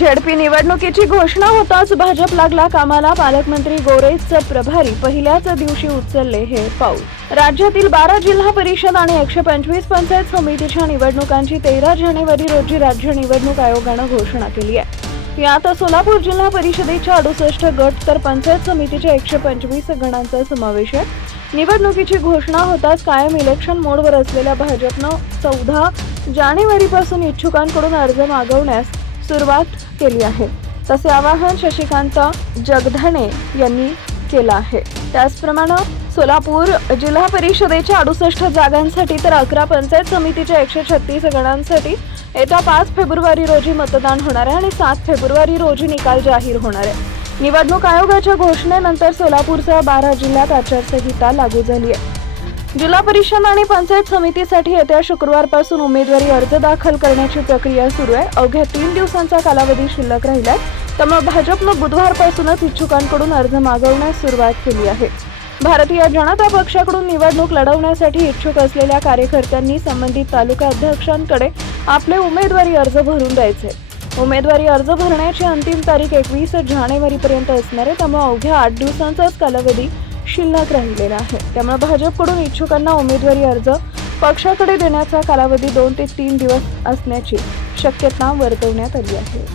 ZP निवडणुकीची घोषणा होताच भाजप लागला कामाला. पालकमंत्री गोरेचं प्रभारी पहिल्याच दिवशी उचलले हे पाऊल. राज्यातील बारा जिल्हा परिषद आणि एकशे पंचवीस पंचायत समितीच्या निवडणुकांची तेरा जानेवारी रोजी राज्य निवडणूक आयोगानं घोषणा केली आहे. यात सोलापूर जिल्हा परिषदेच्या अडुसष्ट गट तर पंचायत समितीच्या एकशे पंचवीस गणांचा समावेश आहे. निवडणुकीची घोषणा होताच कायम इलेक्शन मोडवर असलेल्या भाजपनं चौदा जानेवारीपासून इच्छुकांकडून अर्ज मागवण्यास सुरुवात केली आहे. तसे आवाहन शशिकांत जगधणे यांनी केलं आहे. त्याचप्रमाणे सोलापूर जिल्हा परिषदेच्या अडुसष्ट जागांसाठी तर अकरा पंचायत समितीच्या एकशे छत्तीस गणांसाठी येत्या पाच फेब्रुवारी रोजी मतदान होणार आहे आणि सात फेब्रुवारी रोजी निकाल जाहीर होणार आहे. निवडणूक आयोगाच्या घोषणेनंतर सोलापूरसह बारा जिल्ह्यात आचारसंहिता लागू झाली आहे. जिल्हा परिषद आणि पंचायत समितीसाठी येत्या शुक्रवारपासून उमेदवारी अर्ज दाखल करण्याची प्रक्रिया सुरू आहे. अवघ्या तीन दिवसांचा कालावधी शिल्लक राहिलाय. त्यामुळे भाजपनं बुधवारपासूनच इच्छुकांकडून अर्ज मागवण्यास सुरुवात केली आहे. भारतीय जनता पक्षाकडून निवडणूक लढवण्यासाठी इच्छुक असलेल्या कार्यकर्त्यांनी संबंधित तालुका अध्यक्षांकडे आपले उमेदवारी अर्ज भरून द्यायचे. उमेदवारी अर्ज भरण्याची अंतिम तारीख एकवीस जानेवारीपर्यंत असणार आहे. त्यामुळे अवघ्या आठ दिवसांचाच कालावधी शिल्लक राहिलेला आहे. त्यामुळे भाजपकडून इच्छुकांना उमेदवारी अर्ज पक्षाकडे देण्याचा कालावधी दोन ते तीन दिवस असण्याची शक्यता वर्तवण्यात आली आहे.